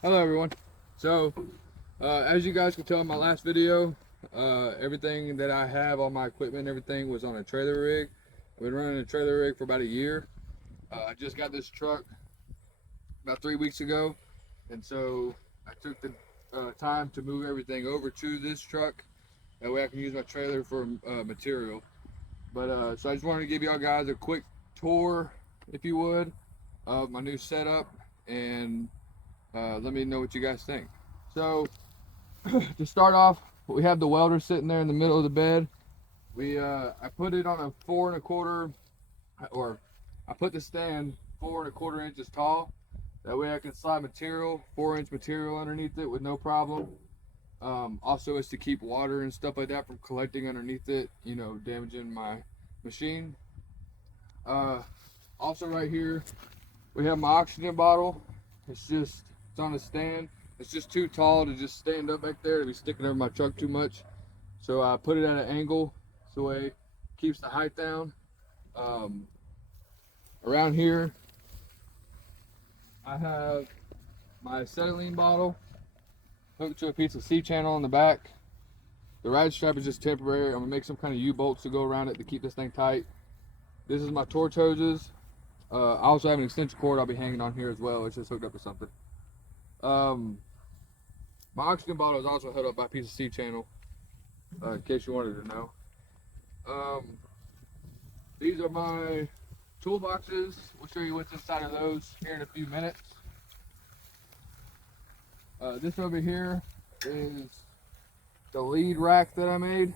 Hello everyone. So as you guys can tell in my last video, everything that I have, all my equipment, everything was on a trailer rig. I've been running a trailer rig for about a year. I just got this truck about 3 weeks ago, and so I took the time to move everything over to this truck. That way I can use my trailer for material. But so I just wanted to give y'all guys a quick tour, if you would, of my new setup, and let me know what you guys think. So to start off, we have the welder sitting there in the middle of the bed. I put it on a 4 1/4, or I put the stand 4 1/4 inches tall. That way I can slide material, 4-inch material underneath it with no problem. Also is to keep water and stuff like that from collecting underneath it, damaging my machine. Also right here, we have my oxygen bottle. It's on a stand. It's just too tall to just stand up back there to be sticking over my truck too much. So I put it at an angle so the way it keeps the height down. Around here, I have my acetylene bottle hooked to a piece of C-channel on the back. The ride strap is just temporary. I'm gonna make some kind of U-bolts to go around it to keep this thing tight. This is my torch hoses. I also have an extension cord I'll be hanging on here as well. It's just hooked up to something. My oxygen bottle is also held up by a piece of C-channel, in case you wanted to know. These are my toolboxes. We'll show you what's inside of those here in a few minutes. This over here is the lead rack that I made.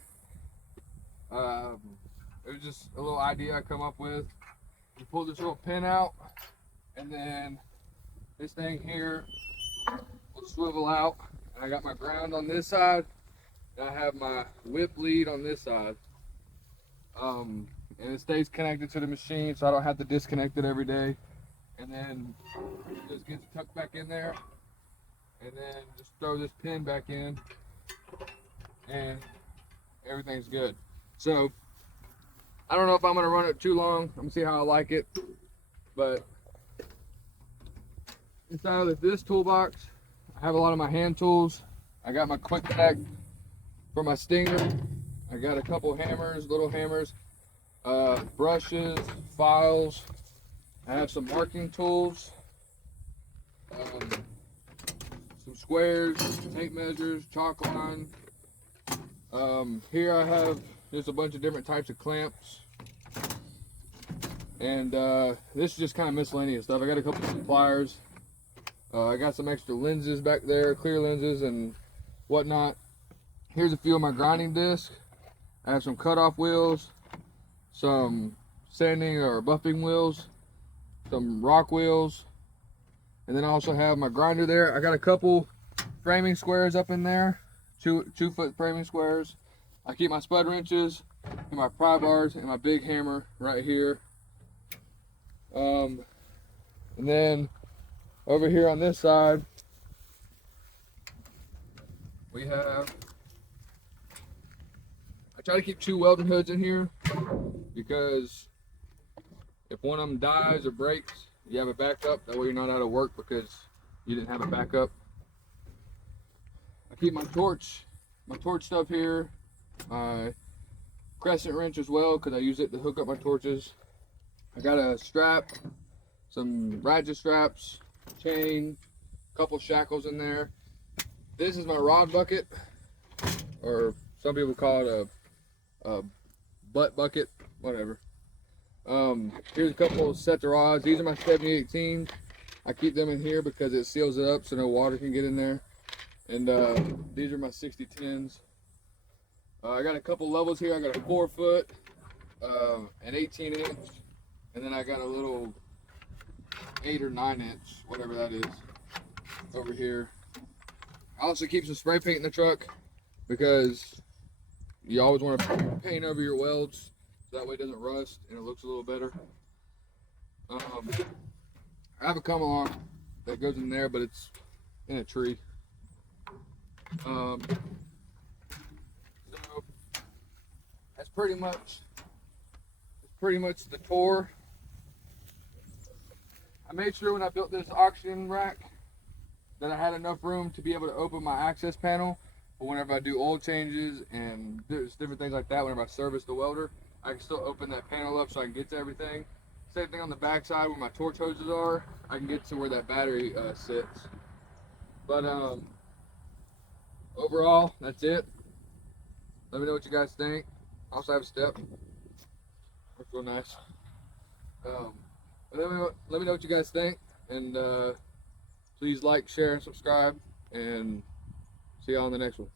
It was just a little idea I come up with. You pull this little pin out, and then this thing here will swivel out. And I got my ground on this side, and I have my whip lead on this side. And it stays connected to the machine, so I don't have to disconnect it every day. And then it just gets tucked back in there, and then just throw this pin back in, and everything's good. So I don't know if I'm gonna run it too long. I'm gonna see how I like it. But inside of this toolbox, I have a lot of my hand tools. I got my quick connect for my stinger. I got a couple hammers, little hammers, brushes, files. I have some marking tools, some squares, tape measures, chalk line. Here I have just a bunch of different types of clamps. And this is just kind of miscellaneous stuff. I got a couple of pliers. I got some extra lenses back there, clear lenses and whatnot. Here's a few of my grinding discs. I have some cutoff wheels, some sanding or buffing wheels, some rock wheels, and then I also have my grinder there. I got a couple framing squares up in there, two foot framing squares. I keep my spud wrenches and my pry bars and my big hammer right here. And then over here on this side, we have, I try to keep 2 welding hoods in here because if one of them dies or breaks, you have a backup. That way you're not out of work because you didn't have a backup. I keep my torch stuff here, my crescent wrench as well because I use it to hook up my torches. I got a strap, some ratchet straps, chain, couple shackles in there. This is my rod bucket, or some people call it a butt bucket, whatever. Here's a couple of sets of rods. These are my 7018s. I keep them in here because it seals it up so no water can get in there. And these are my 6010s. I got a couple levels here. I got a 4 foot, an 18-inch, and then I got a little 8 or 9-inch, whatever that is, over here. I also keep some spray paint in the truck because you always want to paint over your welds so that way it doesn't rust and it looks a little better. I have a come along that goes in there, but it's in a tree. So that's pretty much the tour. I made sure when I built this oxygen rack that I had enough room to be able to open my access panel for whenever I do oil changes and there's different things like that. Whenever I service the welder, I can still open that panel up so I can get to everything. Same thing on the back side where my torch hoses are. I can get to where that battery sits. But overall, that's it. Let me know what you guys think. I also have a step. Looks real nice. Let me know what you guys think, and please like, share, and subscribe, and see y'all on the next one.